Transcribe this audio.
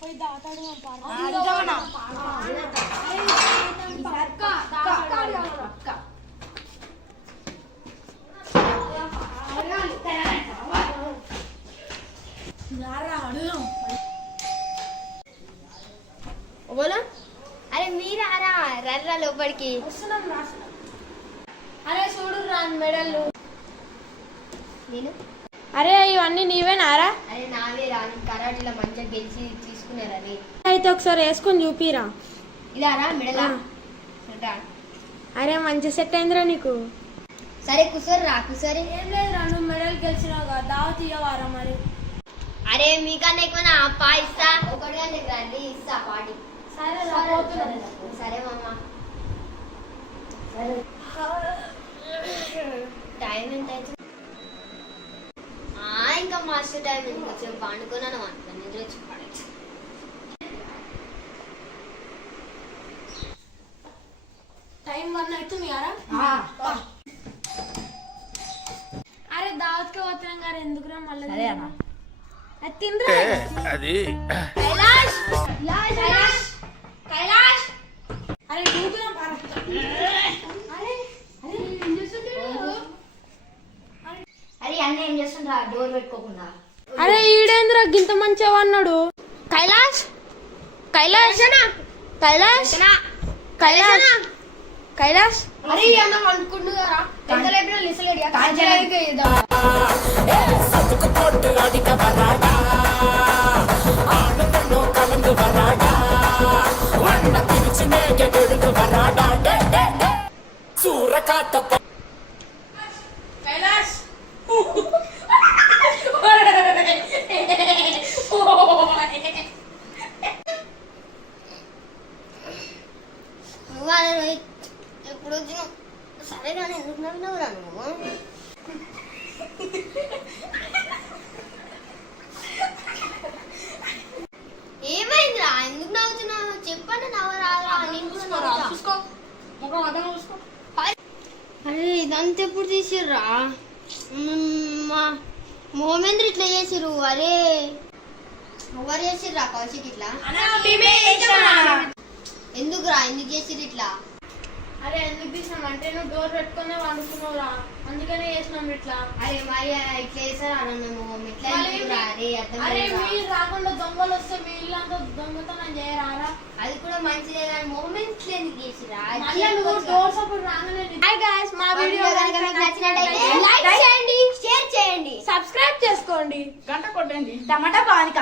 పోయి దాతాడు అరే మీరారా రర్రా లోపలికి. అరే చూడు రాను మెడలు. నేను అరే ఇవన్నీ నీవేనారా? అరే నావే రా, కరాటీలో మంచిగా గెలిచి తీసుకున్నారని. అయితే ఒకసారి వేసుకొని చూపిరా. ఇదారా మెడలా? అరే మంచి సెట్ అయిందిరా నీకు. సరే కుసోరు రా, కుసోరి. ఏం లేదురా, నువ్వు మెడల్ గెలిచినావు కదా, దావత్ ఇవ్వవారా మరి? అరే మీకన్నా ఎక్కువ నా పా ఇస్తా, ఒకటిగా రండి ఇస్తా పాటి. సరే మామ. టైం ఎంత అవుతుంది? ఇంకా మాస్టర్ టైం ఎందుకు పండుకున్నాను అంత నిద్ర వచ్చి పడచ్చు. టైం 1 అవుతుంది కదా. అరే దావత్కి పోతున్నాం గారు, ఎందుకురా మళ్ళీ? అది తిండ్రా. అది కైలాష్ కైలాష్ కైలాష్. అరే దూకుదాం పారా. అరే అరే ఏం చేస్తుంటాడు? అరే అన్న ఏం చేస్తుండ్రా డోర్ పెట్టుకోకుండా? అరే ఈడేంద్రా గింత మంచిగా అన్నాడు. కైలాష్ కైలాష్ కైలాష్ కైలాష్ కైలాష్. అరే అన్న అనుకుంటున్నారా? ఎంతలేపినా లిసలేడు. కైలాష్ ఎప్పుడు వచ్చినావు? సరే కానీ ఎందుకు నవ్వినవురా నువ్వు? ఏమైందిరా, ఎందుకు నవ్వుతున్నావు? చెప్పండి నవ్వరారా. అరే ఇదంతా ఎప్పుడు తీసిర్రా? మోమేంద్ర ఇట్లా చేసిర్రు. అరే ఎవరు చేసిర్రా కౌశిక్ ఇట్లా? ఎందుకురా, ఎందుకు చేసిర్రు ఇట్లా? అరే ఎందుకు తీసినాం అంటే నువ్వు డోర్ పెట్టుకునే వండుకున్నావురా, అందుకనే చేసినాం ఇట్లా. అరే మరి ఇట్లా చేసారా మేము? ఇట్లా అరే మీరు రాకుండా దొంగలు వస్తే మీ ఇల్లు అంతా దొంగతనం చేయరారా? అది కూడా మంచిదే కానీ మూమెంట్స్ ఎందుకు చేసిరా? నువ్వు డోర్ సపోర్ట్ రాగానే. హాయ్ గైస్, మా వీడియో నచ్చినట్టయితే లైక్ చేయండి, షేర్ చేయండి, సబ్స్క్రైబ్ చేసుకోండి, గంట కొట్టండి. టమాటా బాగుంది.